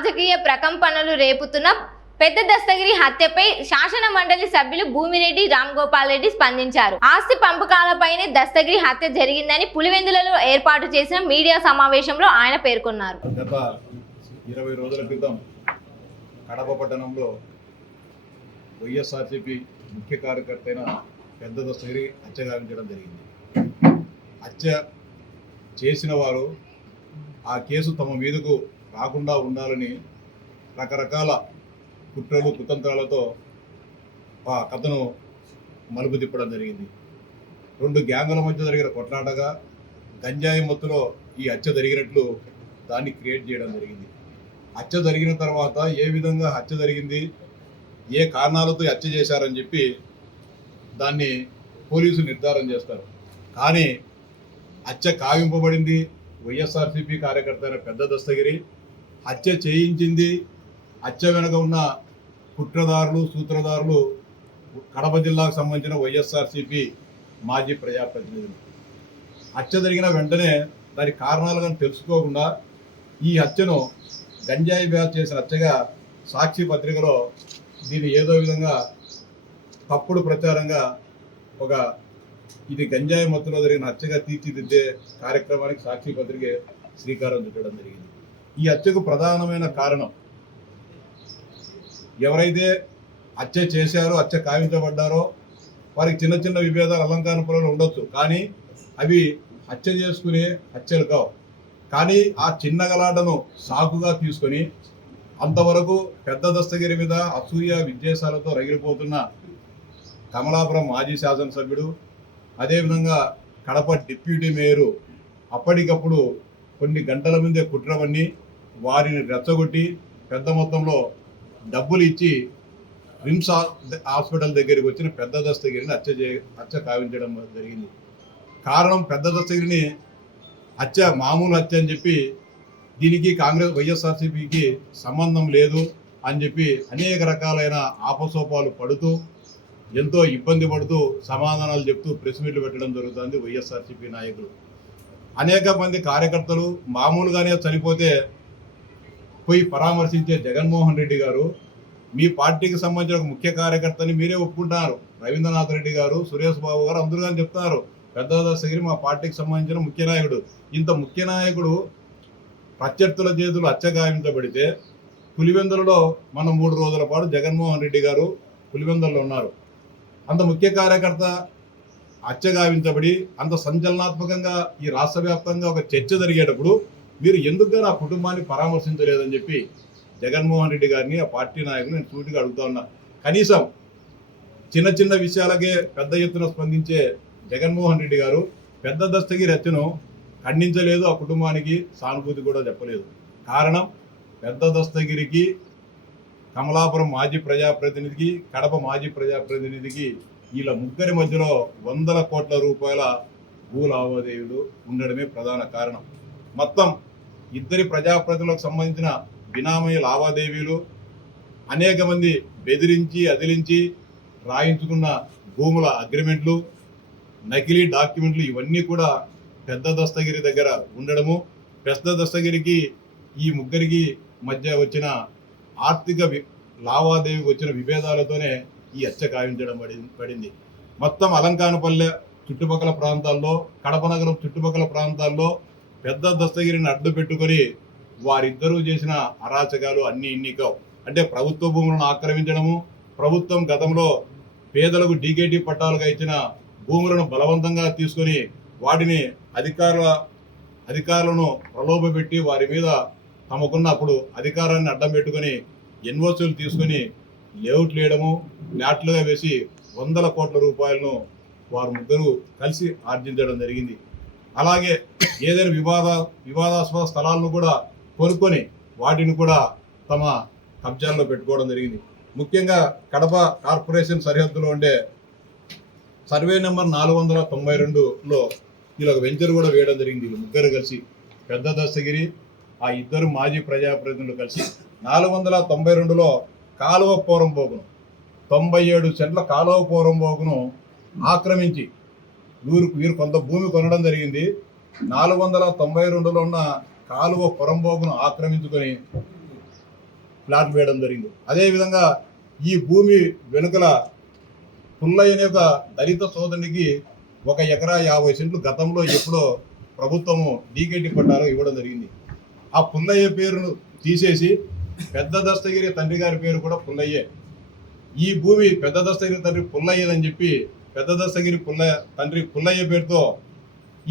రాజకీయ ప్రకంపనలు రేపుతున్న పెద్ద దస్తగిరి హత్యపై శాసన మండలి సభ్యులు భూమిరెడ్డి రామ్ గోపాల్ రెడ్డి స్పందించారు. ఆస్తి పంపకాలపైనే దస్తగిరి హత్య జరిగిందని పులివెందులలో ఏర్పాటు చేసిన మీడియా సమావేశంలో ఆయన పేర్కొన్నారు. గత 20 రోజుల క్రితం కడప పట్టణంలో వైఎస్ఆర్సీపీ ముఖ్య కార్యకర్త అయిన పెద్ద దస్తగిరి హత్య గావించడం జరిగింది. హత్య చేసిన వారు ఆ కేసు తమ మీదకు రాకుండా ఉండాలని రకరకాల కుట్రలు కుతంత్రాలతో ఆ కథను మలుపు తిప్పడం జరిగింది. 2 గ్యాంగుల మధ్య జరిగిన కొట్లాటగా గంజాయి మత్తులో ఈ హత్య జరిగినట్లు దాన్ని క్రియేట్ చేయడం జరిగింది. హత్య జరిగిన తర్వాత ఏ విధంగా హత్య జరిగింది, ఏ కారణాలతో హత్య చేశారని చెప్పి దాన్ని పోలీసులు నిర్ధారణ చేస్తారు. కానీ హత్య కావింపబడింది వైఎస్ఆర్సీపీ కార్యకర్త అయిన పెద్ద దస్తగిరి. హత్య చేయించింది, హత్య వెనుక ఉన్న కుట్రదారులు సూత్రధారులు కడప జిల్లాకు సంబంధించిన వైఎస్ఆర్సీపీ మాజీ ప్రజాప్రతినిధులు. హత్య జరిగిన వెంటనే దాని కారణాలు కానీ తెలుసుకోకుండా ఈ హత్యను గంజాయి బ్యాచ్ చేసిన హత్యగా సాక్షి పత్రికలో దీన్ని ఏదో విధంగా తప్పుడు ప్రచారంగా ఒక ఇది గంజాయి మత్తులో జరిగిన హత్యగా తీర్చిదిద్దే కార్యక్రమానికి సాక్షి పత్రిక శ్రీకారం చుట్టడం జరిగింది. ఈ హత్యకు ప్రధానమైన కారణం ఎవరైతే హత్య చేశారో, హత్య కావించబడ్డారో వారికి చిన్న చిన్న విభేదాలు అలంకారపురంలో ఉండొచ్చు, కానీ అవి హత్య చేసుకునే హత్యలు కావు. కానీ ఆ చిన్న గలాటను సాకుగా తీసుకొని అంతవరకు పెద్ద దస్తగిరి మీద అసూయ విద్వేషాలతో రగిలిపోతున్న కమలాపురం మాజీ శాసనసభ్యుడు, అదేవిధంగా కడప డిప్యూటీ మేయరు అప్పటికప్పుడు కొన్ని గంటల ముందే కుట్రవన్నీ వారిని రెచ్చగొట్టి పెద్ద మొత్తంలో డబ్బులు ఇచ్చి రిమ్స్ హాస్పిటల్ దగ్గరికి వచ్చిన పెద్ద దస్తగిరిని హత్య కావించడం జరిగింది. కారణం పెద్ద దస్తగిరిని హత్య మామూలు హత్య అని చెప్పి దీనికి కాంగ్రెస్ వైఎస్ఆర్సీపీకి సంబంధం లేదు అని చెప్పి అనేక రకాలైన ఆపసోపాలు పడుతూ ఎంతో ఇబ్బంది పడుతూ సమాధానాలు చెప్తూ ప్రెస్ మీట్లు పెట్టడం జరుగుతుంది వైఎస్ఆర్సీపీ నాయకులు. అనేక మంది కార్యకర్తలు మామూలుగానే చనిపోతే పోయి పరామర్శించే జగన్మోహన్ రెడ్డి గారు మీ పార్టీకి సంబంధించిన ఒక ముఖ్య కార్యకర్తని మీరే ఒప్పుకుంటున్నారు. రవీంద్రనాథ్ రెడ్డి గారు, సురేష్ బాబు గారు అందరూ కానీ చెప్తున్నారు పెద్ద దస్తగిరి మా పార్టీకి సంబంధించిన ముఖ్య నాయకుడు. ఇంత ముఖ్య నాయకుడు ప్రత్యర్థుల చేతులు హత్య గావించబడితే పులివెందులలో మనం 3 రోజుల పాటు జగన్మోహన్ రెడ్డి గారు పులివెందులలో ఉన్నారు. అంత ముఖ్య కార్యకర్త హత్య గావించబడి అంత సంచలనాత్మకంగా ఈ రాష్ట్ర వ్యాప్తంగా ఒక చర్చ జరిగేటప్పుడు మీరు ఎందుకు ఆ కుటుంబాన్ని పరామర్శించలేదని చెప్పి జగన్మోహన్ రెడ్డి గారిని ఆ పార్టీ నాయకులు నేను సూటిగా అడుగుతా ఉన్నా. కనీసం చిన్న చిన్న విషయాలకే పెద్ద ఎత్తున స్పందించే జగన్మోహన్ రెడ్డి గారు పెద్ద దస్తగిరి హత్యను ఖండించలేదు, ఆ కుటుంబానికి సానుభూతి కూడా చెప్పలేదు. కారణం పెద్ద దస్తగిరికి, కమలాపురం మాజీ ప్రజాప్రతినిధికి, కడప మాజీ ప్రజాప్రతినిధికి వీళ్ళ ముగ్గురి మధ్యలో 100 కోట్ల రూపాయల భూ లావాదేవీలు ఉండడమే ప్రధాన కారణం. మొత్తం ఇద్దరి ప్రజాప్రతినిధులకు సంబంధించిన బినామీ లావాదేవీలు, అనేక మంది బెదిరించి అదిలించి రాయించుకున్న భూముల అగ్రిమెంట్లు, నకిలీ డాక్యుమెంట్లు ఇవన్నీ కూడా పెద్ద దస్తగిరి దగ్గర ఉండడము, పెద్ద దస్తగిరికి ఈ ముగ్గురికి మధ్య వచ్చిన ఆర్థిక లావాదేవీ వచ్చిన విభేదాలతోనే ఈ హత్య కావించడం పడింది. మొత్తం అలంకానపల్లె చుట్టుపక్కల ప్రాంతాల్లో, కడప నగరం చుట్టుపక్కల ప్రాంతాల్లో పెద్ద దస్తగిరిని అడ్డు పెట్టుకొని వారిద్దరూ చేసిన అరాచకాలు అన్నీ ఇన్ని కావు. అంటే ప్రభుత్వ భూములను ఆక్రమించడము, ప్రభుత్వం గతంలో పేదలకు డీకేటీ పట్టాలుగా ఇచ్చిన భూములను బలవంతంగా తీసుకొని వాటిని అధికారులను ప్రలోభపెట్టి వారి మీద తమకున్న అప్పుడు అధికారాన్ని అడ్డం పెట్టుకొని ఎన్ఓసీలు తీసుకొని లేఅవుట్లు వేయడము, ఫ్లాట్లుగా వేసి 100 కోట్ల రూపాయలను వారు ముగ్గురు కలిసి ఆర్జించడం జరిగింది. అలాగే ఏదైనా వివాదాస్పద స్థలాలను కూడా కొనుక్కొని వాటిని కూడా తమ కబ్జాల్లో పెట్టుకోవడం జరిగింది. ముఖ్యంగా కడప కార్పొరేషన్ సరిహద్దులో ఉండే సర్వే నెంబర్ 492లో వీళ్ళ ఒక వెంచర్ కూడా వేయడం జరిగింది. వీళ్ళు ముగ్గురు కలిసి, పెద్ద దస్తగిరి, ఆ ఇద్దరు మాజీ ప్రజాప్రతినిధులు కలిసి 492లో కాలువ పోరంబోగును 97 సెంట్ల కాలువ పోరంబోగును ఆక్రమించి వీరు కొంత భూమి కొనడం జరిగింది. 492లో ఉన్న కాలువ పొరంబోగును ఆక్రమించుకొని ప్లాట్ వేయడం జరిగింది. అదేవిధంగా ఈ భూమి వెనుకల పుల్లయ్య అనే ఒక దళిత సోదరునికి 1 ఎకరా 50 సెంట్లు గతంలో ఎప్పుడో ప్రభుత్వము డీకేటీ పట్టాలు ఇవ్వడం జరిగింది. ఆ పుల్లయ్య పేరును తీసేసి పెద్ద దస్తగిరి తండ్రి గారి పేరు కూడా పుల్లయ్యే. ఈ భూమి పెద్ద దస్తగిరి తండ్రి పుల్లయ్యదని చెప్పి పెద్ద దస్తగిరి తండ్రి పుల్లయ్య పేరుతో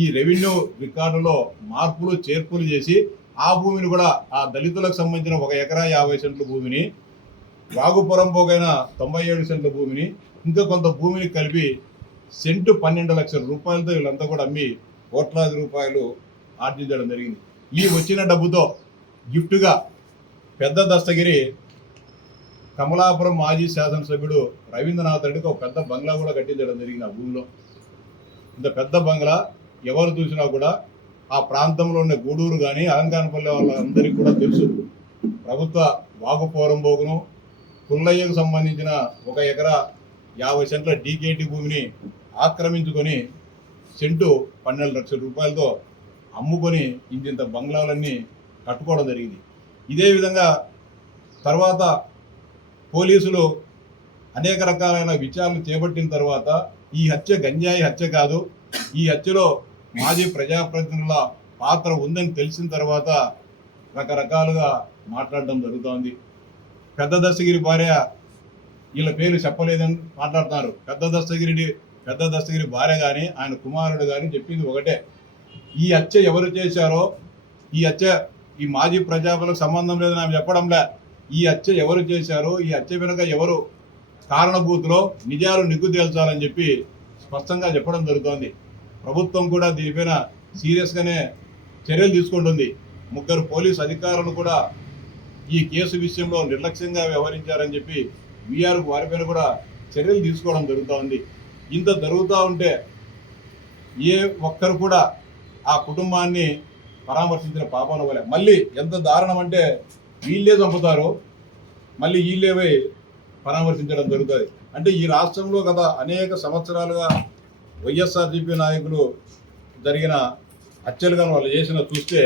ఈ రెవెన్యూ రికార్డులో మార్పులు చేర్పులు చేసి ఆ భూమిని కూడా ఆ దళితులకు సంబంధించిన 1 ఎకరా 50 సెంట్ల భూమిని, వాగుపురం పోగైన 97 సెంట్ల భూమిని, ఇంకా కొంత భూమిని కలిపి సెంటు 12 లక్షల రూపాయలతో వీళ్ళంతా కూడా అమ్మి కోట్లాది రూపాయలు ఆర్జించడం జరిగింది. ఈ వచ్చిన డబ్బుతో గిఫ్ట్గా పెద్ద దస్తగిరి కమలాపురం మాజీ శాసనసభ్యుడు రవీంద్రనాథ్ రెడ్డికి ఒక పెద్ద బంగ్లా కూడా కట్టించడం జరిగింది. ఆ భూమిలో ఇంత పెద్ద బంగ్లా ఎవరు చూసినా కూడా ఆ ప్రాంతంలో ఉన్న గూడూరు కానీ అలంకానపల్లి వాళ్ళందరికీ కూడా తెలుసు. ప్రభుత్వ వాగుపోరం బోగును పుల్లయ్యకు సంబంధించిన 1 ఎకరా 50 సెంట్ల డీకేటీ భూమిని ఆక్రమించుకొని సెంటు 12 లక్షల రూపాయలతో అమ్ముకొని ఇంత బంగ్లాలన్నీ కట్టుకోవడం జరిగింది. ఇదే విధంగా తర్వాత పోలీసులు అనేక రకాలైన విచారణ చేపట్టిన తర్వాత ఈ హత్య గంజాయి హత్య కాదు, ఈ హత్యలో మాజీ ప్రజాప్రతినిధుల పాత్ర ఉందని తెలిసిన తర్వాత రకరకాలుగా మాట్లాడడం జరుగుతోంది. పెద్ద దస్తగిరి భార్య వీళ్ళ పేరు చెప్పలేదని మాట్లాడుతున్నారు. పెద్ద దస్తగిరి భార్య కానీ ఆయన కుమారుడు కానీ చెప్పింది ఒకటే, ఈ హత్య ఎవరు చేశారో, ఈ మాజీ ప్రజాపతికి సంబంధం లేదని ఆమె చెప్పడంలే. ఈ హత్య ఎవరు చేశారో, ఈ హత్య వెనుక ఎవరు కారణభూతులో నిజాలు నిగ్గు తేల్చాలని చెప్పి స్పష్టంగా చెప్పడం జరుగుతోంది. ప్రభుత్వం కూడా దీనిపైన సీరియస్గానే చర్యలు తీసుకుంటుంది. 3 పోలీసు అధికారులు కూడా ఈ కేసు విషయంలో నిర్లక్ష్యంగా వ్యవహరించారని చెప్పి వారిపైన కూడా చర్యలు తీసుకోవడం జరుగుతోంది. ఇంత జరుగుతూ ఉంటే ఏ ఒక్కరు కూడా ఆ కుటుంబాన్ని పరామర్శించిన పాపన వలె. మళ్ళీ ఎంత దారుణం అంటే వీళ్ళే చంపుతారు, మళ్ళీ వీళ్ళే పోయి పరామర్శించడం జరుగుతుంది. అంటే ఈ రాష్ట్రంలో గత అనేక సంవత్సరాలుగా వైఎస్ఆర్సీపీ నాయకులు జరిగిన హత్యలుగా వాళ్ళు చేసిన చూస్తే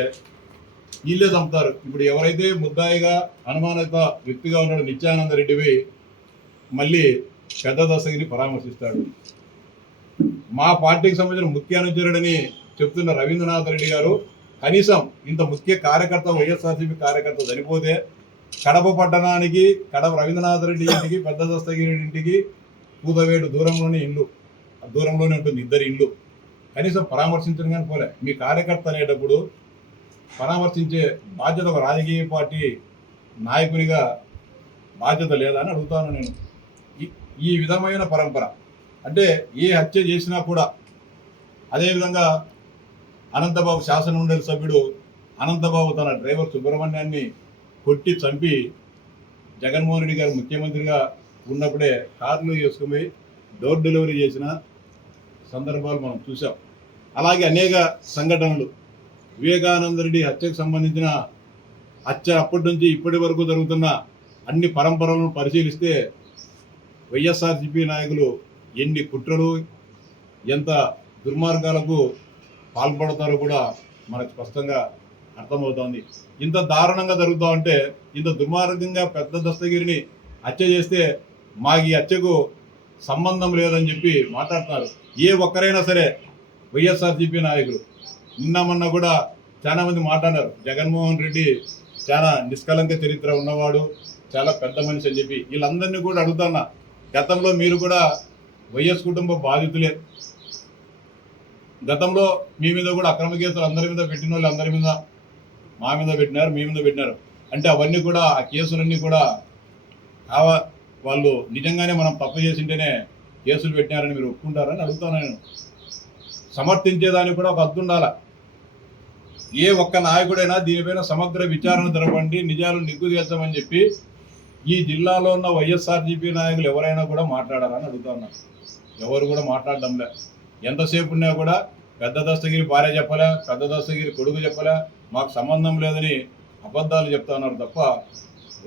వీళ్ళే చంపుతారు. ఇప్పుడు ఎవరైతే ముద్దాయిగా అనుమానిత వ్యక్తిగా ఉన్నాడు నిత్యానంద రెడ్డివి మళ్ళీ పెద్ద దస్తగిరిని పరామర్శిస్తాడు. మా పార్టీకి సంబంధించిన ముఖ్య అనుచరుడని చెప్తున్న రవీంద్రనాథ్ రెడ్డి గారు కనీసం ఇంత ముఖ్య కార్యకర్త వైఎస్ఆర్సీపీ కార్యకర్త చనిపోతే కడప పట్టణానికి రవీంద్రనాథ్ రెడ్డి ఇంటికి పెద్ద దస్తగిరి ఇంటికి కూదవేడు దూరంలోనే ఉంటుంది 2 ఇళ్ళు. కనీసం పరామర్శించడం కానీ పోలే. మీ కార్యకర్త అనేటప్పుడు పరామర్శించే బాధ్యత ఒక రాజకీయ పార్టీ నాయకునిగా బాధ్యత లేదా అని అడుగుతాను నేను. ఈ విధమైన పరంపర అంటే ఏ హత్య చేసినా కూడా అదేవిధంగా అనంతబాబు శాసనమండలి సభ్యుడు అనంతబాబు తన డ్రైవర్ సుబ్రహ్మణ్యాన్ని కొట్టి చంపి జగన్మోహన్ రెడ్డి గారు ముఖ్యమంత్రిగా ఉన్నప్పుడే కార్లు వేసుకుని డోర్ డెలివరీ చేసిన సందర్భాలు మనం చూసాం. అలాగే అనేక సంఘటనలు వివేకానంద రెడ్డి హత్యకు సంబంధించిన హత్య అప్పటి నుంచి ఇప్పటి వరకు జరుగుతున్న అన్ని పరంపరలను పరిశీలిస్తే వైఎస్ఆర్సీపీ నాయకులు ఎన్ని కుట్రలు ఎంత దుర్మార్గాలకు పాల్పడతారో కూడా మనకు స్పష్టంగా అర్థమవుతోంది. ఇంత దారుణంగా జరుగుతూ ఉంటే ఇంత దుర్మార్గంగా పెద్ద దస్తగిరిని హత్య చేస్తే మాకు ఈ హత్యకు సంబంధం లేదని చెప్పి మాట్లాడుతున్నారు. ఏ ఒక్కరైనా సరే వైఎస్ఆర్సీపీ నాయకులు నిన్న మొన్న కూడా చాలా మంది మాట్లాడారు, జగన్మోహన్ రెడ్డి చాలా నిష్కలంక చరిత్ర ఉన్నవాడు, చాలా పెద్ద మనిషి అని చెప్పి. వీళ్ళందరినీ కూడా అడుగుతున్నా, గతంలో మీరు కూడా వైఎస్ కుటుంబ బాధితులే. గతంలో మీ మీద కూడా అక్రమ కేసులు అందరి మీద పెట్టిన వాళ్ళు అందరి మీద మా మీద పెట్టినారు, మీ మీద పెట్టినారు. అంటే అవన్నీ కూడా ఆ కేసులన్నీ కూడా వాళ్ళు నిజంగానే మనం తప్పు చేసింటేనే కేసులు పెట్టినారని మీరు ఒప్పుకుంటారని అడుగుతాను నేను. సమర్థించేదానికి కూడా ఒక హద్దు ఉండాల. ఏ ఒక్క నాయకుడైనా దీనిపైన సమగ్ర విచారణ జరపండి, నిజాలు నిగ్గు తేల్చమని చెప్పి ఈ జిల్లాలో ఉన్న వైఎస్ఆర్సీపీ నాయకులు ఎవరైనా కూడా మాట్లాడారని అడుగుతున్నారు. ఎవరు కూడా మాట్లాడడంలే. ఎంతసేపు ఉన్నా కూడా పెద్ద దస్తగిరి భార్య చెప్పలే, పెద్ద దస్తగిరి కొడుకు చెప్పలే, మాకు సంబంధం లేదని అబద్ధాలు చెప్తా ఉన్నారు తప్ప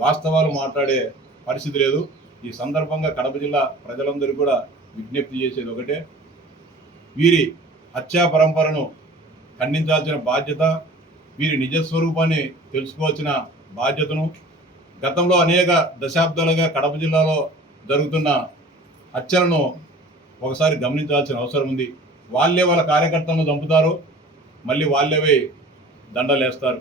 వాస్తవాలు మాట్లాడే పరిస్థితి లేదు. ఈ సందర్భంగా కడప జిల్లా ప్రజలందరూ కూడా విజ్ఞప్తి చేసేది ఒకటే, వీరి హత్యా పరంపరను ఖండించాల్సిన బాధ్యత, వీరి నిజస్వరూపాన్ని తెలుసుకోవాల్సిన బాధ్యతను గతంలో అనేక దశాబ్దాలుగా కడప జిల్లాలో జరుగుతున్న హత్యలను ఒకసారి గమనించాల్సిన అవసరం ఉంది. వాళ్ళే వాళ్ళ కార్యకర్తలను చంపుతారు, మళ్ళీ వాళ్ళే దండలేస్తారు.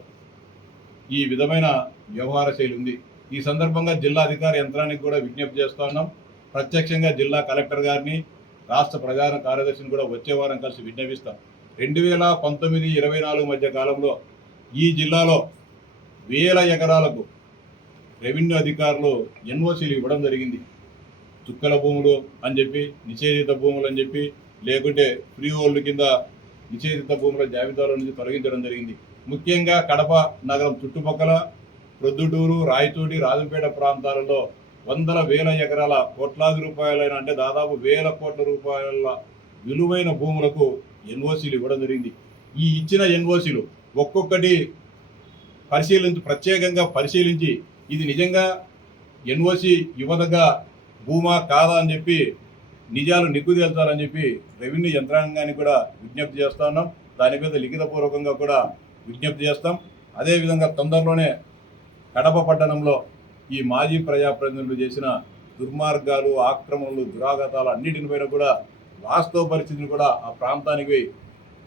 ఈ విధమైన వ్యవహార శైలి ఉంది. ఈ సందర్భంగా జిల్లా అధికార యంత్రానికి కూడా విజ్ఞప్తి చేస్తా ఉన్నాం. ప్రత్యక్షంగా జిల్లా కలెక్టర్ గారిని, రాష్ట్ర ప్రధాన కార్యదర్శిని కూడా వచ్చే వారం కలిసి విజ్ఞపిస్తాం. 2019-24 మధ్య కాలంలో ఈ జిల్లాలో వేల ఎకరాలకు రెవెన్యూ అధికారులు ఎన్ఓసీలు ఇవ్వడం జరిగింది. చుక్కల భూములు అని చెప్పి, నిషేధిత భూములు అని చెప్పి, లేకుంటే ఫ్రీ హోల్డ్ కింద నిషేధిత భూముల జాబితాలో నుంచి తొలగించడం జరిగింది. ముఖ్యంగా కడప నగరం చుట్టుపక్కల ప్రొద్దుటూరు, రాయచోటి, రాజంపేట ప్రాంతాలలో వందల వేల ఎకరాల కోట్లాది రూపాయలైన, అంటే దాదాపు వేల కోట్ల రూపాయల విలువైన భూములకు ఎన్ఓసీలు ఇవ్వడం జరిగింది. ఈ ఇచ్చిన ఎన్ఓసీలు ఒక్కొక్కటి ప్రత్యేకంగా పరిశీలించి ఇది నిజంగా ఎన్ఓసీ ఇవ్వదగ్గ భూమా కాదా అని చెప్పి నిజాలు నిగ్గుదేల్చాలని చెప్పి రెవెన్యూ యంత్రాంగానికి కూడా విజ్ఞప్తి చేస్తా ఉన్నాం. దాని మీద లిఖితపూర్వకంగా కూడా విజ్ఞప్తి చేస్తాం. అదేవిధంగా తొందరలోనే కడప పట్టణంలో ఈ మాజీ ప్రజాప్రతినిధులు చేసిన దుర్మార్గాలు, ఆక్రమణలు, దురాఘాతాలు అన్నిటిపైన కూడా వాస్తవ పరిస్థితిని కూడా ఆ ప్రాంతానికి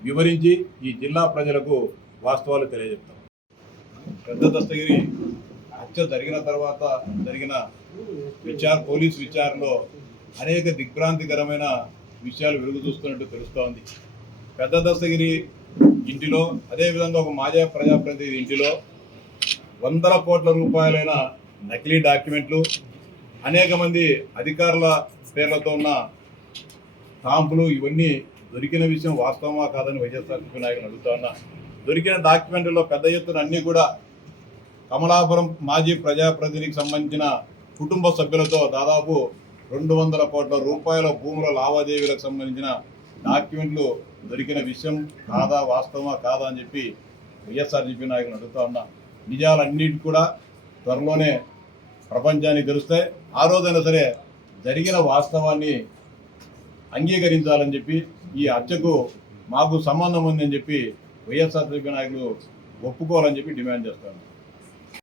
వివరించి ఈ జిల్లా ప్రజలకు వాస్తవాలు తెలియజెప్తాం. పెద్ద దస్తగిరి హత్య జరిగిన తర్వాత జరిగిన పోలీసు విచారణలో అనేక దిగ్భ్రాంతికరమైన విషయాలు వెలుగు చూస్తున్నట్టు తెలుస్తోంది. పెద్ద దస్తగిరి ఇంటిలో, అదేవిధంగా ఒక మాజీ ప్రజాప్రతినిధి ఇంటిలో వందల కోట్ల రూపాయలైన నకిలీ డాక్యుమెంట్లు, అనేక మంది అధికారుల పేర్లతో ఉన్న స్టాంపులు, ఇవన్నీ దొరికిన విషయం వాస్తవమా కాదని వైఎస్ఆర్సీపీ నాయకులు అడుగుతా ఉన్నా. దొరికిన డాక్యుమెంట్లలో పెద్ద ఎత్తున అన్నీ కూడా కమలాపురం మాజీ ప్రజాప్రతినిధికి సంబంధించిన కుటుంబ సభ్యులతో దాదాపు 200 కోట్ల రూపాయల భూముల లావాదేవీలకు సంబంధించిన డాక్యుమెంట్లు దొరికిన విషయం కాదా, వాస్తవమా కాదా అని చెప్పి వైఎస్ఆర్సీపీ నాయకులు అడుగుతా ఉన్నా. నిజాలన్నిటి కూడా త్వరలోనే ప్రపంచానికి తెలుస్తాయి. ఆ రోజైనా సరే జరిగిన వాస్తవాన్ని అంగీకరించాలని చెప్పి, ఈ హత్యకు మాకు సంబంధం ఉందని చెప్పి వైఎస్ఆర్సీపీ నాయకులు ఒప్పుకోవాలని చెప్పి డిమాండ్ చేస్తాను.